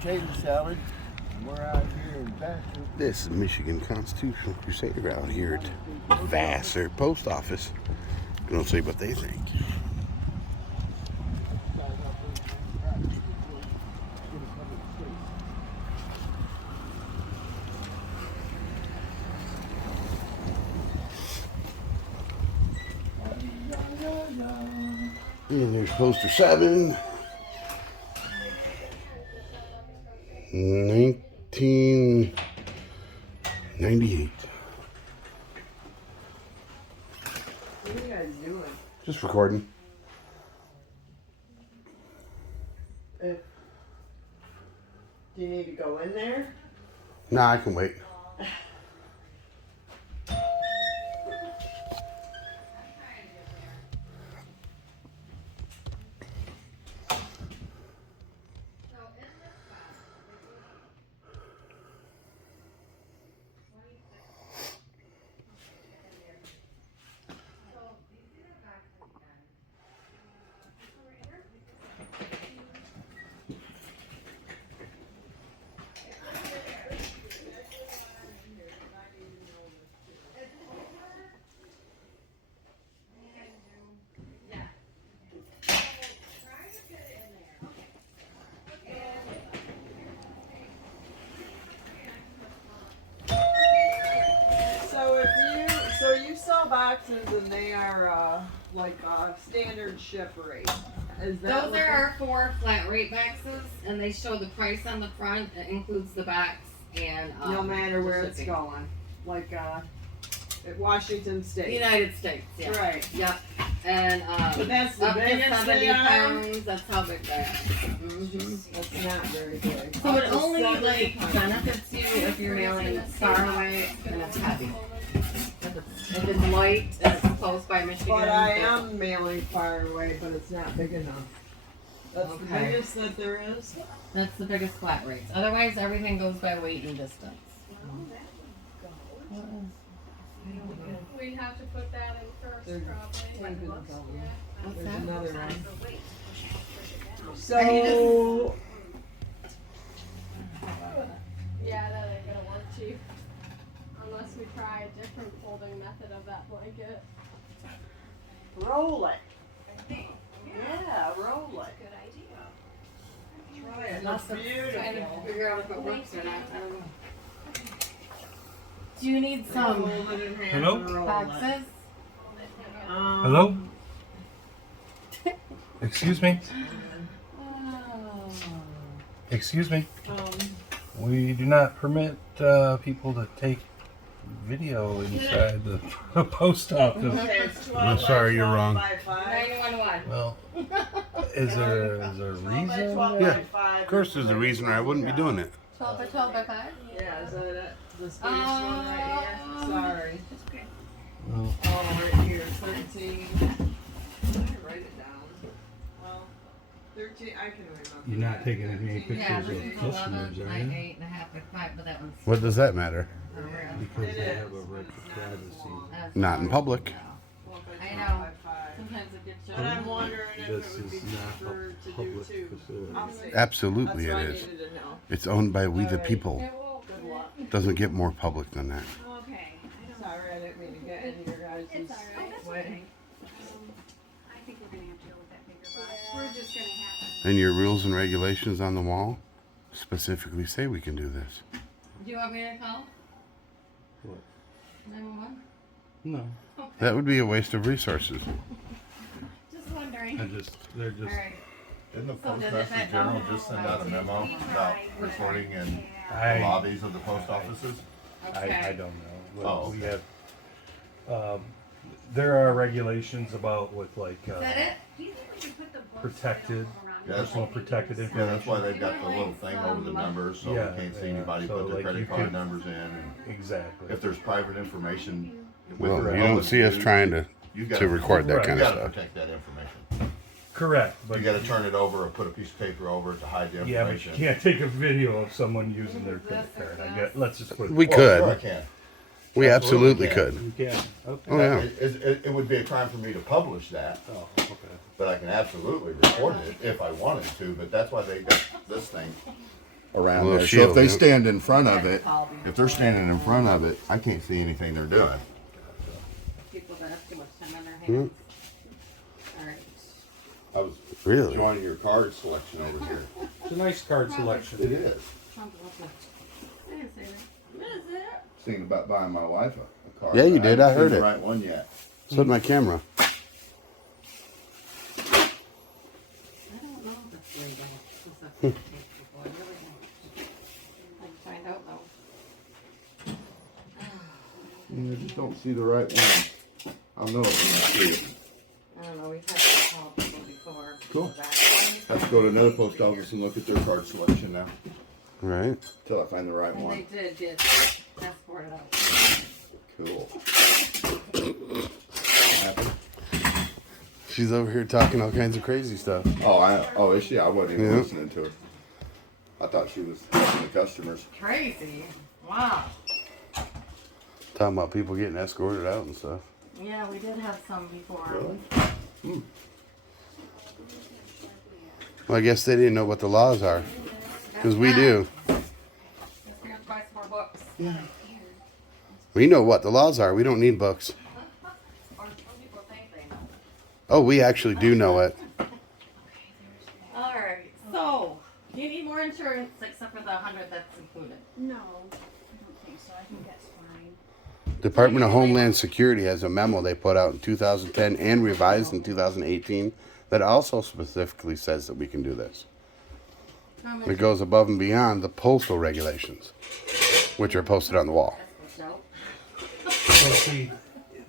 potato salad. And we're out here in Vassar. This is Michigan Constitutional Crusader out here at Vassar Post Office. Gonna see what they think. And there's poster 7. 1998. What are you guys doing? Just recording. Do you need to go in there? Nah, I can wait. So you sell boxes and they are like standard ship rate. Is that Those are our 4 flat rate boxes, and they show the price on the front. It includes the box and no matter where it's shipping. going, like at Washington State. United States, yeah. Right. Yep. And But that's the up to biggest 70 they are? pounds. That's how big they are. Mm-hmm. That's not very big. So it Up to only 70 like pounds. benefits you if you're mailing far away and it's heavy. If it's light and it's close by Michigan. But I am mailing far away, but it's not big enough. That's the Okay. biggest that there is. That's the biggest flat rates. Otherwise, everything goes by weight and distance. We'd have to put that in first, There's probably. tape in the phone. What's There's that? another one. Are So Yeah, that ain't gonna work, Chief. Unless we try a different folding method of that blanket. roll it. Yeah, roll it. Good idea. Try it. Lots It's of trying to beautiful. figure out if it works or not. I don't know. Do you need some Fold it in half Hello? and roll it. boxes? Hello? Excuse me? Oh. Excuse me? Um, We do not permit people to take video inside the post office. okay, it's 12 I'm by sorry, you're 12 wrong. by 5. 911. Well, is there a 12 by reason? 12 Yeah, by 5. Of course, there's a reason or I wouldn't be doing it. 12 by 12 by 5? Yeah, is that it? This biggest one right here? Sorry. Well, Oh, right here, 13. I didn't write it down. Well, 13, I can remember. You're not taking any pictures Yeah, of this is customers, 11, are like you? 8.5 by 5, but that one's What does that matter? around. Because It they is. have a right to privacy. That's Not in fine. public. 12 by I 12 know. by 5. Sometimes it gets But I'm wondering if This it would be is not cheaper a to do public 2. facility. I'll see. Absolutely That's it what I is. needed to know. It's owned by we the Alright. people. Good luck. Doesn't get more public than that. Okay. Sorry, I didn't mean to get in your guys' It's alright. way. I think we're gonna have to go with that bigger box. We're just gonna have And your rules and regulations on the wall specifically say we can do this. Do you want me to call? What? 911? No. That would be a waste of resources. Just wondering. They're just. Alright. Didn't the So does it Postmaster fit General now? just send out a memo about recording in the I lobbies of the post offices? I don't know. Oh, We okay. have. There are regulations about with like Is that it? protected, Yeah, personal protected Yeah, information. that's why they've got the little thing over the numbers, so Yeah, we can't see yeah. anybody So, put their like, you credit card could- numbers in. And Exactly. if there's private information with Well, or you don't else see us you- trying to you gotta- record that Right. kind You of gotta stuff. protect that information. Correct, but You gotta turn it over or put a piece of paper over it to hide the yeah, but you information. can't take a video of someone using their credit card. Let's just put. We Oh, sure I could. can. We absolutely Absolutely could. You can. Okay. Oh yeah. It would be a crime for me to publish that, Oh, okay. but I can absolutely record it if I wanted to, but that's why they got this thing. around Little there. So shield, if they yeah. stand in front of it, if they're standing in front of it, I can't see anything they're doing. People that have too much time on their hands. All right. I was Really? enjoying your card selection over here. It's a nice card selection. It is. Sounds lovely. I didn't say that. What is it? Thinking about buying my wife a card. Yeah, you but did. haven't I heard seen it. the right one yet. So did my camera. I don't know if that's legal. Since I've been taped before. I really don't. I can find out though. You just don't see the right one. I'll know it when I see it. I don't know. We've had to call people before. Cool. So that- Have to go to another post office and look at their card selection now. Right. Until I find the right And one. they did get escorted out. Cool. What happened? She's over here talking all kinds of crazy stuff. Oh, is she? I wasn't even Yeah. listening to her. I thought she was helping the customers. Crazy. Wow. Talking about people getting escorted out and stuff. Yeah, we did have some before. Really? Well, I guess they didn't know what the laws are. Because we do. Let's buy some more books. We know what the laws are. We don't need books. Or some people think they know. Oh, we actually do know it. All right. So, do you need more insurance except for the 100 that's included? No, I don't think so. I think that's fine. Department of Homeland Security has a memo they put out in 2010 and revised in 2018 that also specifically says that we can do this. It goes above and beyond the postal regulations, which are posted on the wall. Nope. So see,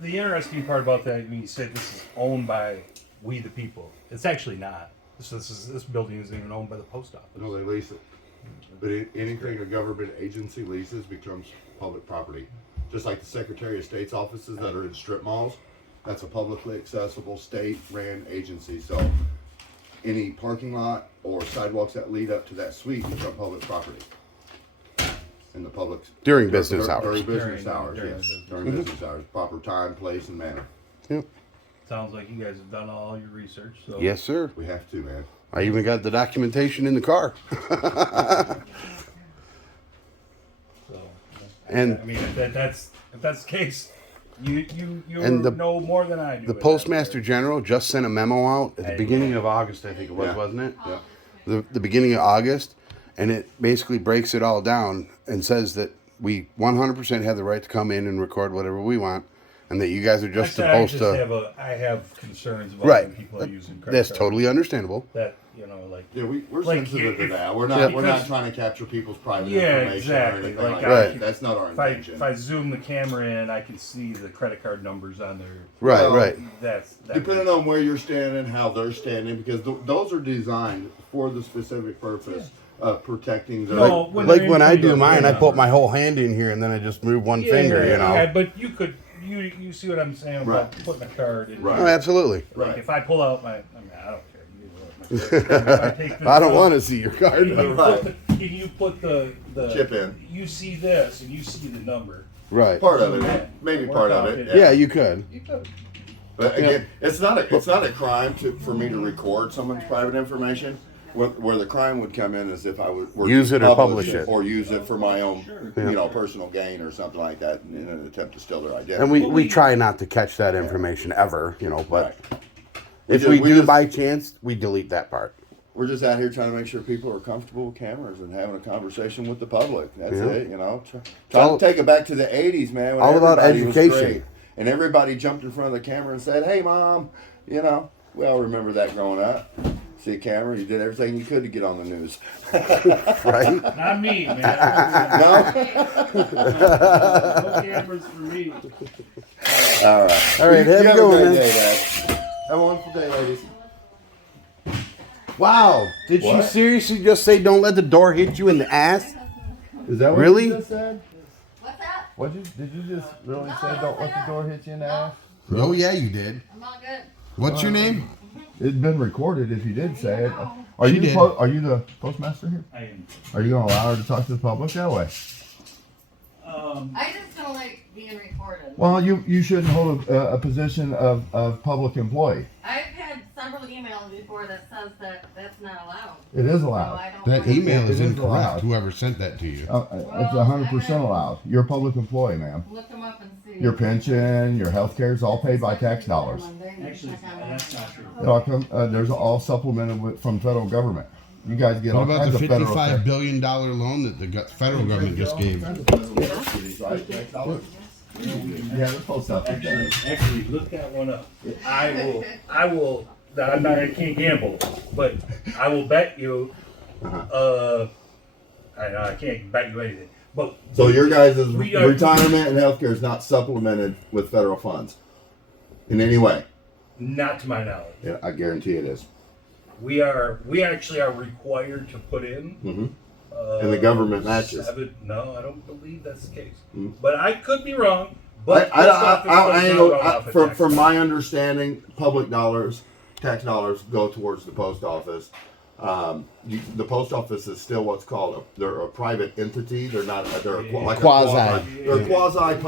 the interesting part about that, when you said this is owned by we the people, it's actually not. This building isn't even owned by the post office. No, they lease it. But anything a government agency leases becomes public property. Just like the Secretary of State's offices that are in strip malls, that's a publicly accessible state-ran agency. So any parking lot or sidewalks that lead up to that suite become public property. In the public During business hours. During business During- hours, during yes. business. During business hours, proper time, place, and manner. Yep. Sounds like you guys have done all your research. So Yes, sir. We have to, man. I even got the documentation in the car. So, And I mean, if that's the case, you And the- know more than I do. the at that Postmaster point. General just sent a memo out at the Hey. beginning of August, I think it was, Yeah. wasn't it? Yeah. The beginning of August, and it basically breaks it all down and says that we 100% have the right to come in and record whatever we want, and that you guys are just supposed to. I have concerns about Right. when people are using credit That's cards. totally understandable. That like. Yeah, we're Like, sensitive to if- that. We're Yeah. not we're not Because- trying to capture people's private Yeah, information exactly. or anything Like, like, I- that. Right. That's not our If I, intention. if I zoom the camera in, I can see the credit card numbers on there. Right, Well, right. That's Depending on where you're standing, how they're standing, because those are designed for the specific purpose of protecting their. No, when Like they're when I into do the mine, I number. put my whole hand in here and then I just move one finger, you know. Yeah, but you could you see what I'm saying about Right. putting a card in. Right. Oh, absolutely. Like Right. if I pull out I don't care. You know what my card- if I take this I don't out, want to see your card. and you Right. and you put the Chip in. You see this and you see the number. Right. Part of Yeah. it, maybe Work part of out it. it. Yeah, you could. But again, it's not a crime for me to record someone's private information. Where the crime would come in is if I were Use to it or publish it. or use it for my own, Yeah. personal gain or something like that in an attempt to steal their identity. And we try not to catch that information ever, but Right. if We we just- do by chance, we delete that part. We're just out here trying to make sure people are comfortable with cameras and having a conversation with the public. That's Yeah. it, Trying all- to take it back to the 80s, man. When all about everybody was education. great. And everybody jumped in front of the camera and said, "Hey, Mom," We all remember that growing up. See a camera, you did everything you could to get on the news. Right? Not me, man. No? No cameras for me. All right. All right, have a You good one, great man. day, Dad. Have a wonderful day, ladies. Wow. Did you What? seriously just say don't let the door hit you in the ass? Is that what Really? you just said? What's that? Did you just really No, say don't let the door hit you in the ass? Oh, yeah, you did. I'm all good. What's your name? It's been recorded if you did say it. Are you did. Are you the postmaster here? I am. Are you going to allow her to talk to the public that way? I just don't like being recorded. Well, you shouldn't hold a position of public employee. I've had some several emails before that says that that's not allowed. It is So allowed. I don't That know. email is It is incorrect. allowed. Whoever sent that to you. It's 100% allowed. You're a public employee, ma'am. Look them up and see. Your pension, your health care is all paid by tax dollars. Actually, that's not true. It all there's all supplemented from federal government. You guys get What all about kinds the of federal $55 billion loan that the federal government just gave? Yeah, the post office. Actually, look that one up. I will. I can't gamble, but I will bet you. I can't bet you anything. But So your guys' We are- retirement and health care is not supplemented with federal funds in any way. not to my knowledge. Yeah, I guarantee it is. We actually are required to put in. Mm-hmm. And the government matches. No, I don't believe that's the case. Mm. But I could be wrong. But From my understanding, public dollars, tax dollars go towards the post office. The post office is still what's called they're a private entity. They're not. They're like Quasi. They're quasi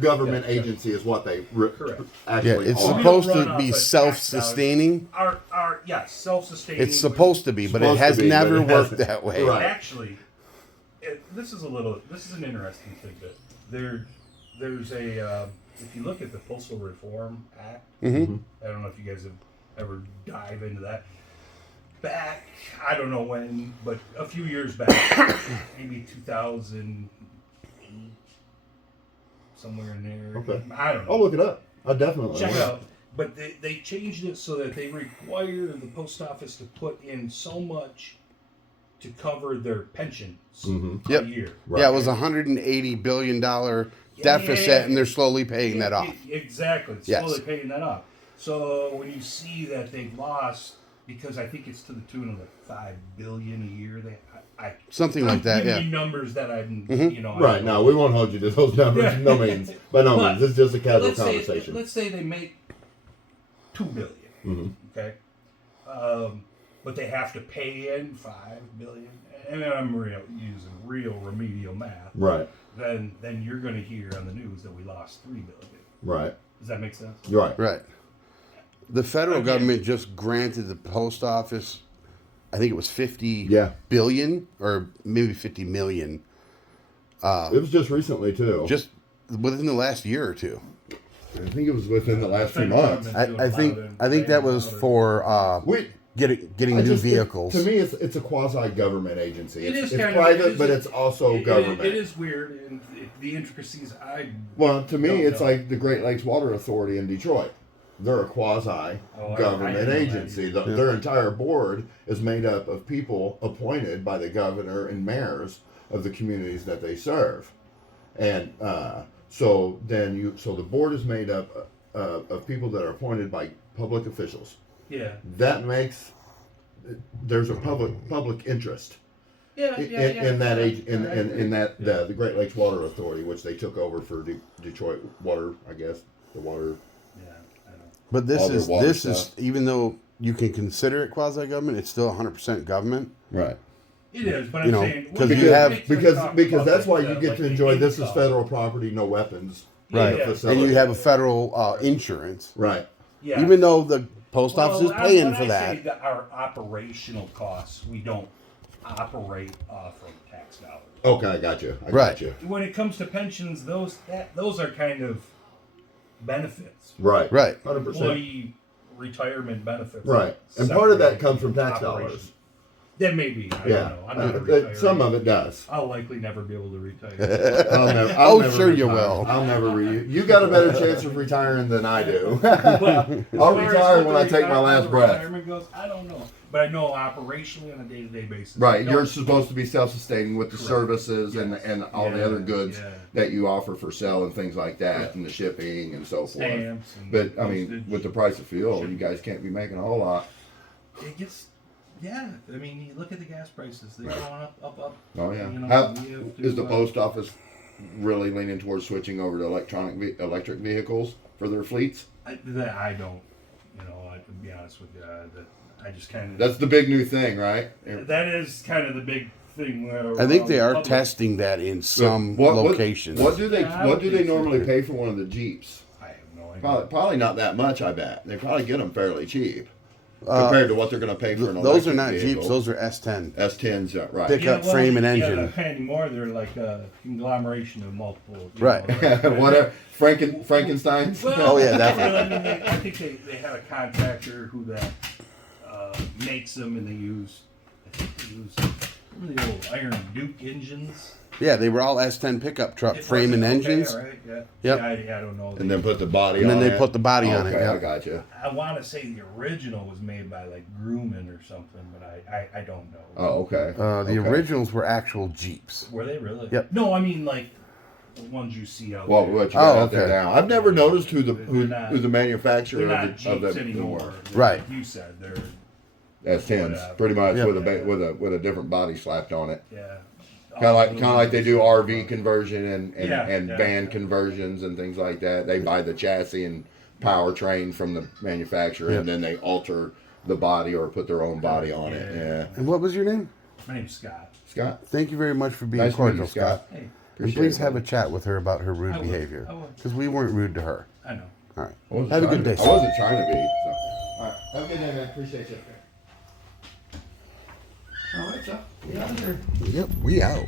government yeah. agency is what they Correct. Yeah, actually it's are. supposed run to off be of tax self-sustaining. Self-sustaining. It's supposed to be, but it Supposed has to be, but never it worked hasn't. that way. Right. Actually, this is an interesting thing. There's a if you look at the Postal Reform Act, Mhm. I don't know if you guys have ever dive into that. Back, I don't know when, but a few years back, maybe 2000, somewhere in there. Okay. I don't know. I'll look it up. I definitely Check it will. out. But they changed it so that they require the post office to put in so much to cover their pensions Yep. a year. Yeah, it was $180 billion deficit, and they're slowly paying that off. Exactly. It's Yes. slowly paying that off. So when you see that they've lost, because I think it's to the tune of like $5 billion a year, Something like that, giving yeah. you numbers that I Right. No, we won't hold you to those numbers. Yeah. No means. By no But means. This is just a casual let's conversation. Let's say they make $2 billion. Mm-hmm. Okay, but they have to pay in $5 billion, and then I'm using real remedial math. Right. Then you're going to hear on the news that we lost $3 billion. Right. Does that make sense? Right. Right. The federal Again. government just granted the post office, I think it was 50 Yeah. billion or maybe 50 million, It was just recently too. just within the last year or two. I think it was within the last few Federal months. government I think that was for Wait. getting I new just think- vehicles. To me, it's a quasi-government agency. It It's, is it's kind of- private, it is but a- it's also government. It is weird, and the intricacies. Well, to me, Don't it's know. like the Great Lakes Water Authority in Detroit. They're a I quasi-government didn't know that agency. either. Their entire board is made up of people appointed by the governor and mayors of the communities that they serve, and so the board is made up of people that are appointed by public officials. Yeah. That makes there's a public interest Yeah. in that the Great Lakes Water Authority, which they took over for Detroit Water, I guess the water. Yeah. I know. But all their water this is stuff. even though you can consider it quasi government, it's still 100% government. Right. It is, but You I'm know, saying 'cause when you we have- make some Because talk because about that's why like you the- get like to the enjoy this is income. federal property, no weapons. Right. in the Yeah. facility. And you have a federal insurance, right. Yeah. even though the post office is paying when for I that. say that our operational costs, we don't operate off of tax dollars. Okay, I got you. I Right. got you. When it comes to pensions, those are kind of benefits. Right. Right. 100%. Employee retirement benefits. Right. And part of that Separate comes from tax operation. dollars. That may be. I Yeah. don't know. I'm not a retiree. Some of it does. I'll likely never be able to retire. I'll Oh, never sure you retire. will. I'll never You got a better chance of retiring than I do. But as I'll far as retire what when the I take my last the breath. retirement goes, I don't know. But I know operationally on a day-to-day basis. Right, we you're don't- supposed to be self-sustaining with the Correct. services Yes. and all the Yeah, other goods yeah. that you offer for sale and things like that, and the shipping and so forth. Stamps and But I mean, postage. with the price of fuel, you guys can't be making a whole lot. It gets, yeah. I mean, you look at the gas prices; they're going up. Oh yeah. You know, How we have to, is the post office really leaning towards switching over to electric vehicles for their fleets? I don't. You know, to be honest with you, I just kind of. That's the big new thing, right? That is kind of the big thing. Where I think they are public- testing that in some What- locations. What do they Yeah, I What do don't they think so. normally pay for one of the Jeeps? I have no idea. Probably not that much. I bet they probably get them fairly cheap. compared to what they're going to pay for an Those are electric not vehicle. Jeeps. Those are S10. S10s, right? Pick up frame and engine. Yeah, not anymore. They're like a conglomeration of multiple. Right. Whatever. Frankenstein's. Well, Oh, yeah, not definitely. really. I think they have a contractor who that makes them, and they use. I think they use some of the old Iron Duke engines. Yeah, they were all S10 pickup truck It frame and wasn't- okay, engines. all right, yeah. Yep. Yeah, I don't know. And then put the body And on then they it. put the body on it, Okay, yeah. I got you. I want to say the original was made by like Grumman or something, but I don't know. Oh, okay. The Okay. originals were actual Jeeps. Were they really? Yep. No, I mean like the ones you see out Well, there. what you got Oh, out there okay. now? I've never noticed who They're not- the manufacturer They're not of Jeeps the anymore. They're, Right. Like you said, they're S10s, pretty much Yep. with a different body slapped on it. yeah. Kind of like they do RV conversion and Yeah, van yeah. conversions and things like that. They buy the chassis and powertrain from the manufacturer, Yep. and then they alter the body or put their own body on it. Yeah. Yeah, And what was your name? My name's Scott. Scott. Thank you very much for being Nice to meet cordial, you, Scott. Hey, And Appreciate please it, have a buddy. chat with her about her rude I will. behavior. I will. Because we weren't rude to her. I know. All right. I wasn't Have a trying good to- day. I wasn't trying to be. So. All right. Have a good day, man. Appreciate you. All right, so we out of here. Yep, we out.